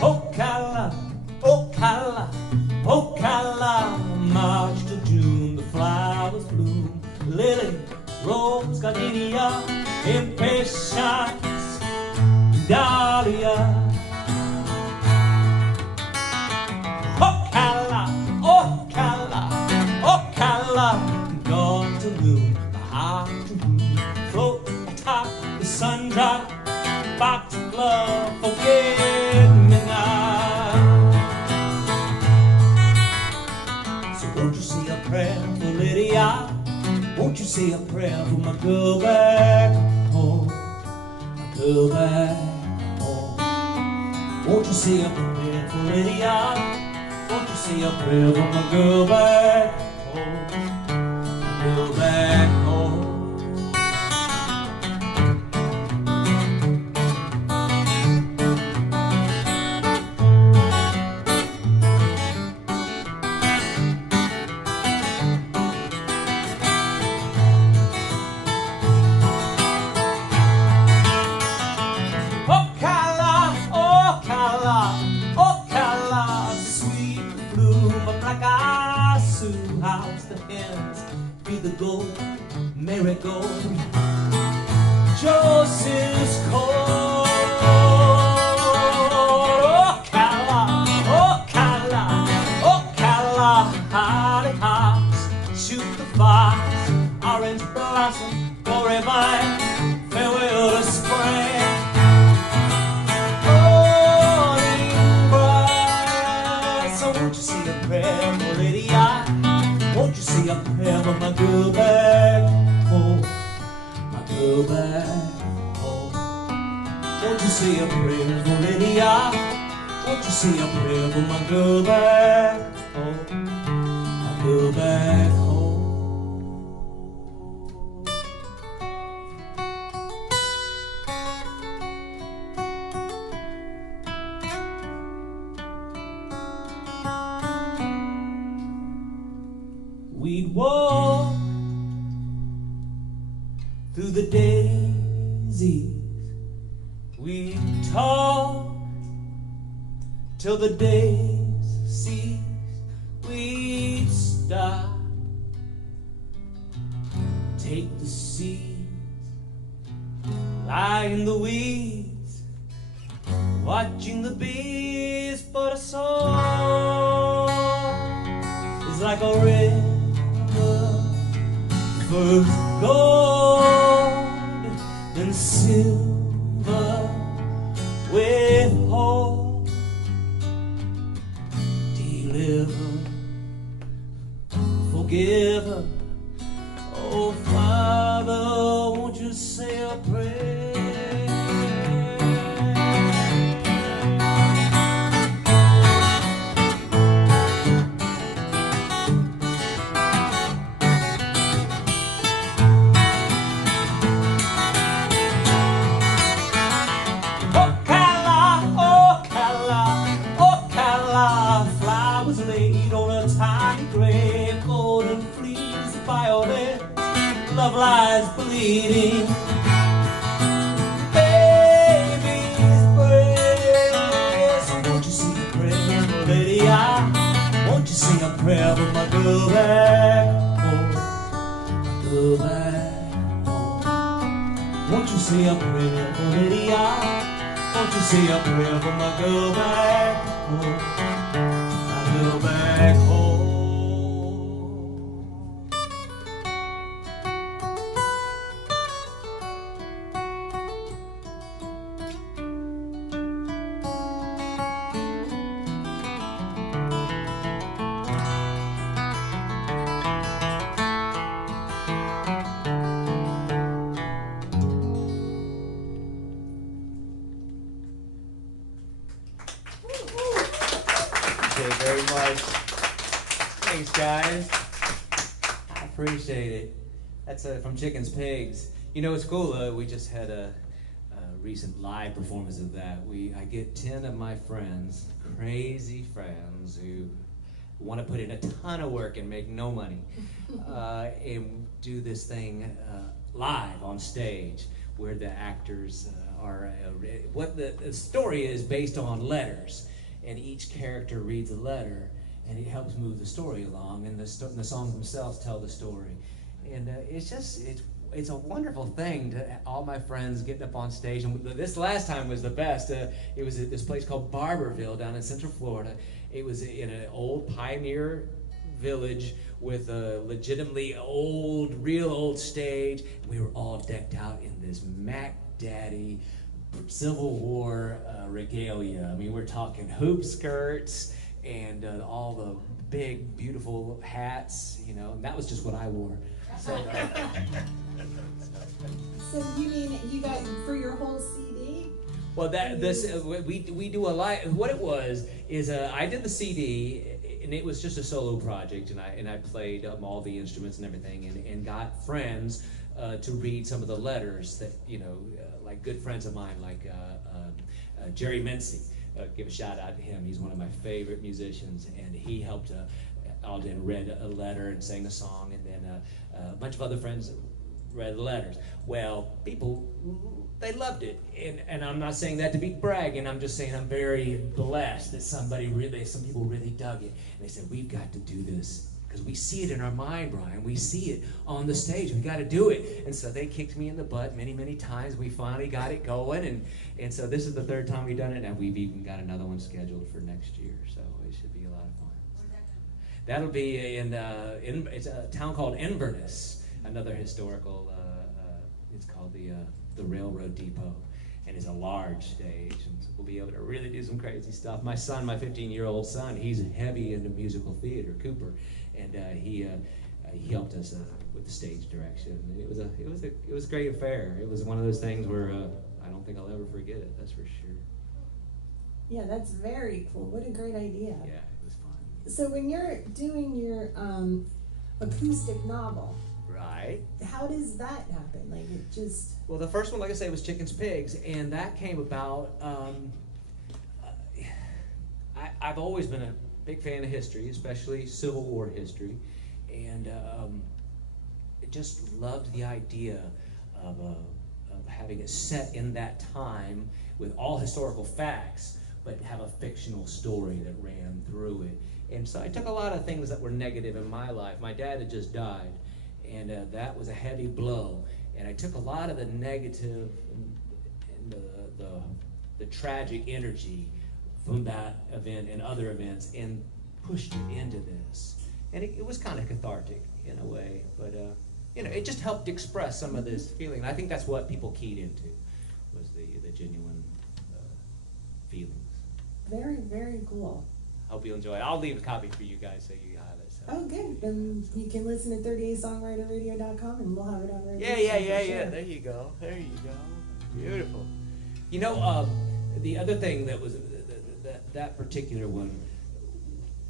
Ocala, Ocala, Ocala, March till June, the flowers bloom. Lily, rose, gardenia, impatience, dahlia. Ocala, Ocala, Ocala, dawn to noon, my heart to moon, float atop the sun drop, box of love, forget me not. So won't you say a prayer for Lydia? Won't you say a prayer for my girl back home? My girl back home. Won't you say a prayer for Lydia? Won't you say a prayer for my girl back home? My girl back home. Ocala, Ocala, Ocala, sweet bloom of black eyes, Sue, house the hens, feed the gold, marigold, Joseph's cold. Ocala, Ocala, Ocala, holly hops, shoot the fox, orange blossom, glory vine, farewell to spring. Won't you say a prayer for Lydia? Won't you say a prayer for my girl back home? My girl back home. Won't you say a prayer for Lydia? Won't you say a prayer for my girl back home? My girl back home. We'd walk through the daisies, we'd talk till the days ceased. We'd stop, take the seeds, lie in the weeds, watching the bees. But a song is like a river, first gold, then silver, with hope, deliver, forgive her. Oh Father, won't you say a prayer? Flowers laid on a tiny grave, golden fleece, violet, love lies bleeding. Baby's breast. Won't you say a prayer for Lydia? Won't you say a prayer for my girl back home? My girl back home. Won't you say a prayer for Lydia? Won't you say a prayer for my girl back home? My girl back home. Thank you very much. Thanks, guys. I appreciate it. That's from Chickens Pigs. You know, it's cool. We just had a recent live performance of that. I get 10 of my friends, crazy friends, who want to put in a ton of work and make no money, and do this thing live on stage, where the actors are. What the story is based on letters. and each character reads a letter, and it helps move the story along, and the songs themselves tell the story. And it's a wonderful thing to all my friends getting up on stage. And this last time was the best. It was at this place called Barberville down in Central Florida. It was in an old pioneer village with a legitimately real old stage. We were all decked out in this Mac Daddy Civil War regalia. I mean, we're talking hoop skirts and all the big, beautiful hats, you know, and that was just what I wore. So you mean you got for your whole CD? Well, we do a lot. What it was is I did the CD, and it was just a solo project, and I played all the instruments and everything, and got friends to read some of the letters that, you know, like good friends of mine, like Jerry Mincy. Give a shout out to him. He's one of my favorite musicians, and he helped. Alden read a letter and sang a song, and then a bunch of other friends read letters. Well, people, they loved it, and I'm not saying that to be bragging. I'm just saying I'm very blessed that some people really dug it, and they said, we've got to do this because we see it in our mind, Brian. We see it on the stage. We got to do it. And so they kicked me in the butt many, many times. We finally got it going, and so this is the third time we've done it, and we've even got another one scheduled for next year. So it should be a lot of fun. That'll be it's a town called Inverness, another historical. It's called the Railroad Depot, and it's a large stage, and so we'll be able to really do some crazy stuff. My son, my 15-year-old son, he's heavy into musical theater, Cooper, and he helped us with the stage direction. It was a great affair. It was one of those things where I don't think I'll ever forget it. That's for sure. Yeah, that's very cool. What a great idea. Yeah, it was fun. So when you're doing your acoustic novel, right? How does that happen? Like it just. Well, the first one, like I say, was Chickens Pigs, and that came about. I've always been a big fan of history, especially Civil War history, and just loved the idea of having it set in that time with all historical facts, but have a fictional story that ran through it. And so I took a lot of things that were negative in my life. My dad had just died, and that was a heavy blow. And I took a lot of the negative and the tragic energy from that event and other events and pushed it into this. And it was kind of cathartic in a way, but you know, it just helped express some of this feeling. I think that's what people keyed into, was the genuine feelings. Very, very cool. Hope you'll enjoy it. I'll leave a copy for you guys so you have it. So. Oh, good. Then you can listen to 38songwriterradio.com and we'll have it on radio. Yeah. There you go. Beautiful. You know, the other thing that was that particular one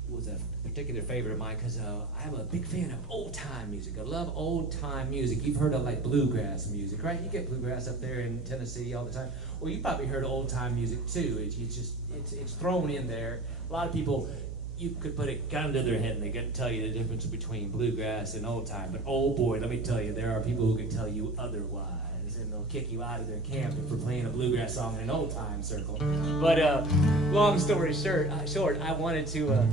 was a particular favorite of mine because I'm a big fan of old-time music. I love old-time music. You've heard of like bluegrass music, right? You get bluegrass up there in Tennessee all the time. Well, you probably heard of old-time music too. It's thrown in there. A lot of people, you could put a gun to their head and they couldn't tell you the difference between bluegrass and old-time. But oh boy, let me tell you, there are people who can tell you otherwise. And they'll kick you out of their camp for playing a bluegrass song in an old-time circle. But long story short, I wanted to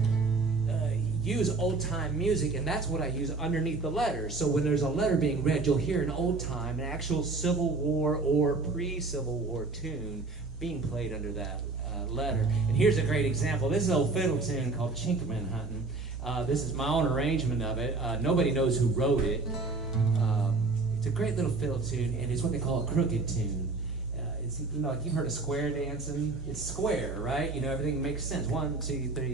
use old-time music, and that's what I use underneath the letters. So when there's a letter being read, you'll hear an old-time, an actual Civil War or pre-Civil War tune being played under that letter. And here's a great example. This is an old fiddle tune called Chinkerman Huntin'. This is my own arrangement of it. Nobody knows who wrote it. It's a great little fiddle tune, and it's what they call a crooked tune. It's, you know, like you've heard of square dancing. It's square, right? You know, everything makes sense. 1, 2, 3.